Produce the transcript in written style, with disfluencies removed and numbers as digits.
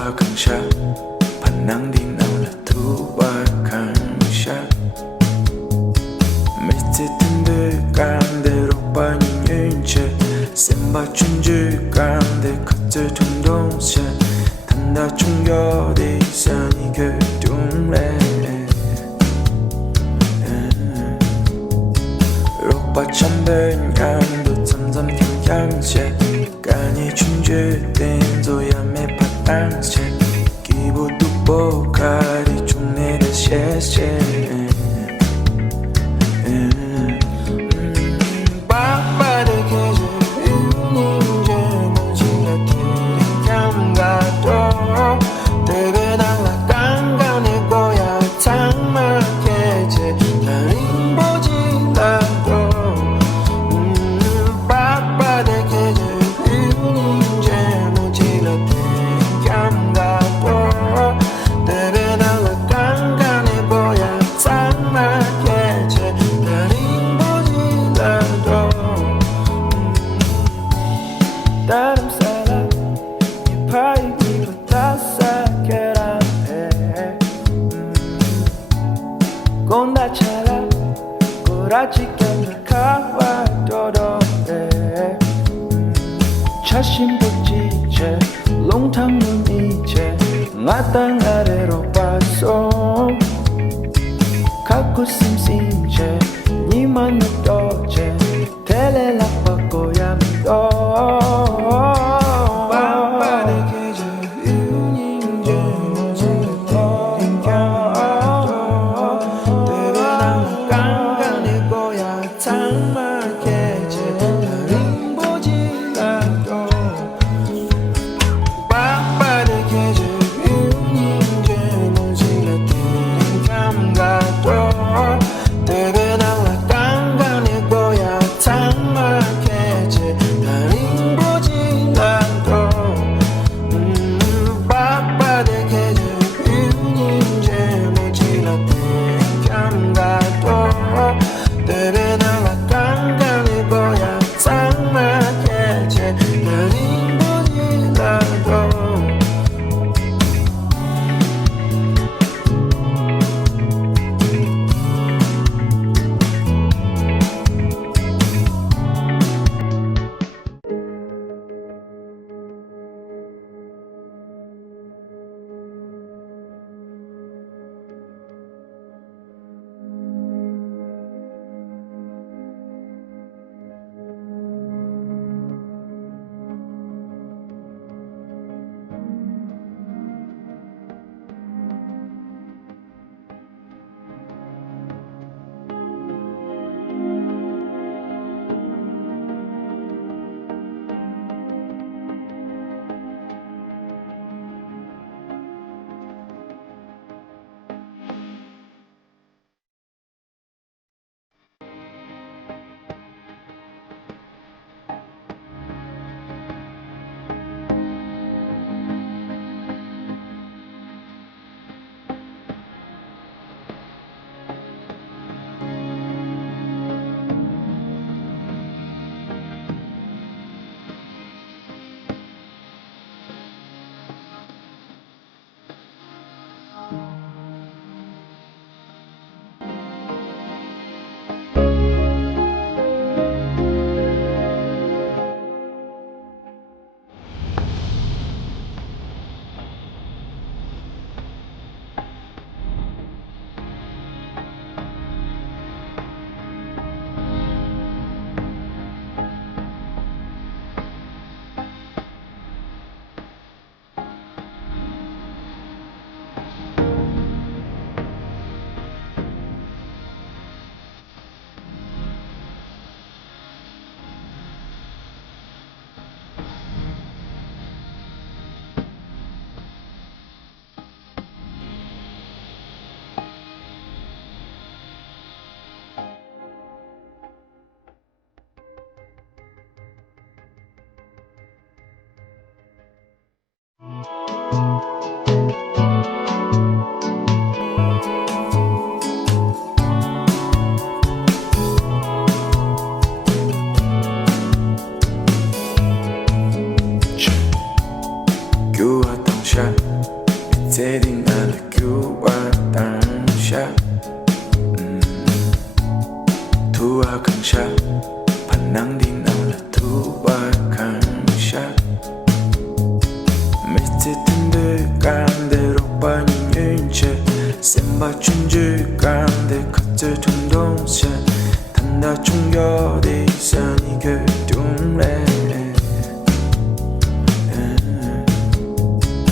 và 강샷 bản năng đi nào là thu và 강샷 밑에 든들 오빠는 윤채 쌤받춘 줄간데 커트 동동새 단다 충격이 이상이 결동래 오빠 참된 양도 점점 경향새 간이 춘줄된 소야매 파탕새 기부도 보가리 중내다 셰셰 다른 사람 이파이기보다 사결함해 꼰다차라 꼬라지 견적하와 도도해 자신복지제 롱탕눈 이제 나땅 아래로 봤어 갖고 심심제 니만 느껴제 텔레라 바꿔야 믿어 교화탕샷 sẽ đi nào là cứu qua tan xa thu qua càng xa phần nắng đi nào là thu qua càng xa 밑에 가운데로 빠진 일체 쌤맞춘 줄 가운데 커트 둔동생 단다 충격이 산이 결동래